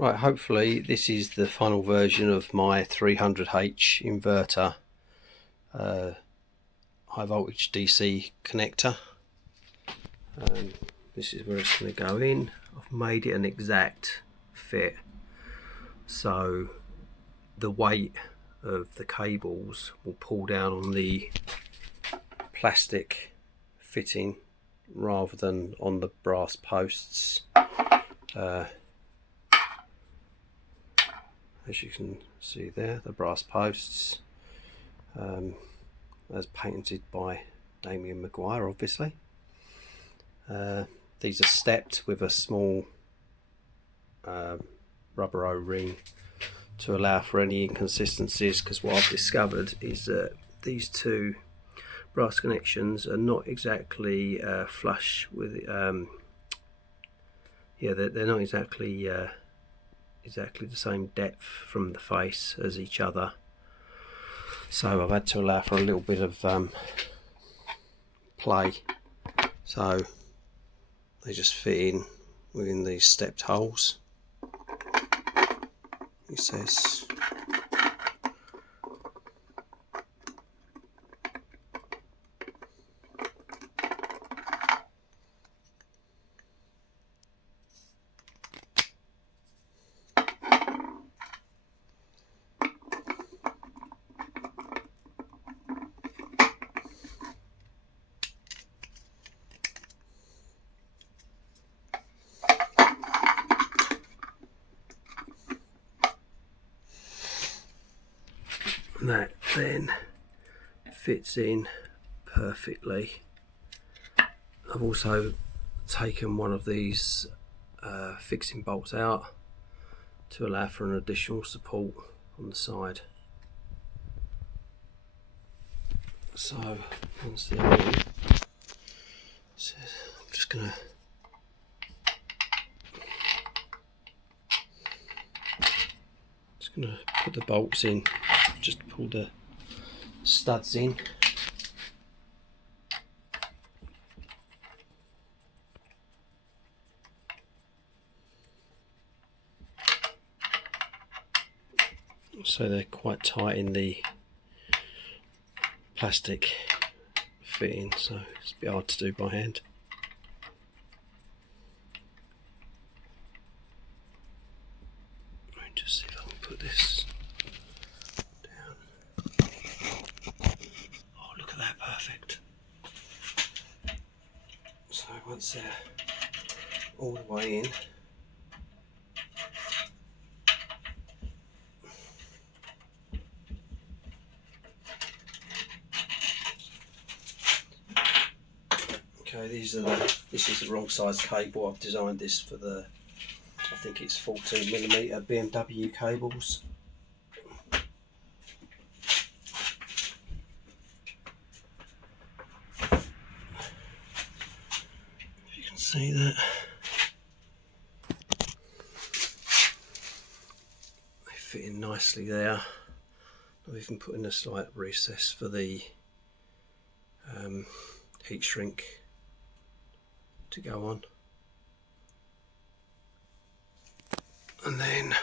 Right, hopefully this is the final version of my 300H inverter high voltage DC connector. This is where it's going to go in. I've made it an exact fit, so the weight of the cables will pull down on the plastic fitting rather than on the brass posts. As you can see there, the brass posts, as patented by Damien Maguire, obviously. These are stepped with a small rubber O-ring to allow for any inconsistencies, because what I've discovered is that these two brass connections are not exactly flush with they're not exactly the same depth from the face as each other, so I've had to allow for a little bit of play, so they just fit in within these stepped holes. It says that then fits in perfectly. I've also taken one of these fixing bolts out to allow for an additional support on the side. So once they're in, I'm just going to put the bolts in, just pull the studs in. So they're quite tight in the plastic fitting, so it's a bit hard to do by hand. Let me just see if I can put this down. Oh, look at that, perfect. So once they're all the way in, okay, this is the wrong size cable. I've designed this for the, I think it's 14mm BMW cables. If you can see that, they fit in nicely there. I've even put in a slight recess for the heat shrink to go on, and then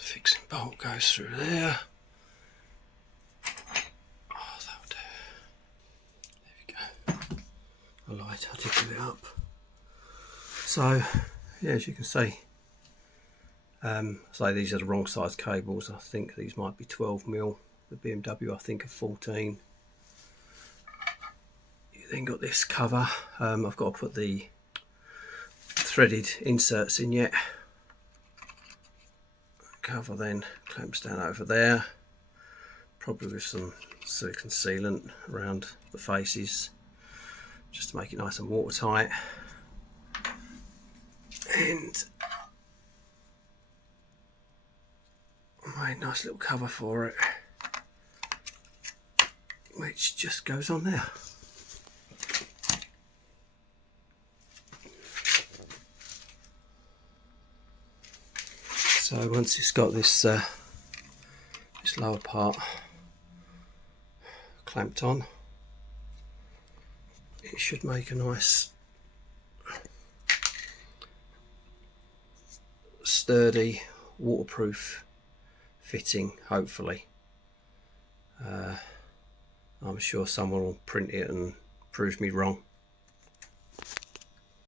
fixing bolt goes through there. Oh, that'll do. There we go. A light, I'll tickle it up. So, yeah, as you can see, so these are the wrong size cables. I think these might be 12mm. The BMW, I think, are 14. You then got this cover. I've got to put the threaded inserts in yet. Cover then clamps down over there, probably with some silicone sealant around the faces just to make it nice and watertight. And I made a nice little cover for it, which just goes on there. So once it's got this this lower part clamped on, it should make a nice sturdy waterproof fitting, hopefully. I'm sure someone will print it and prove me wrong.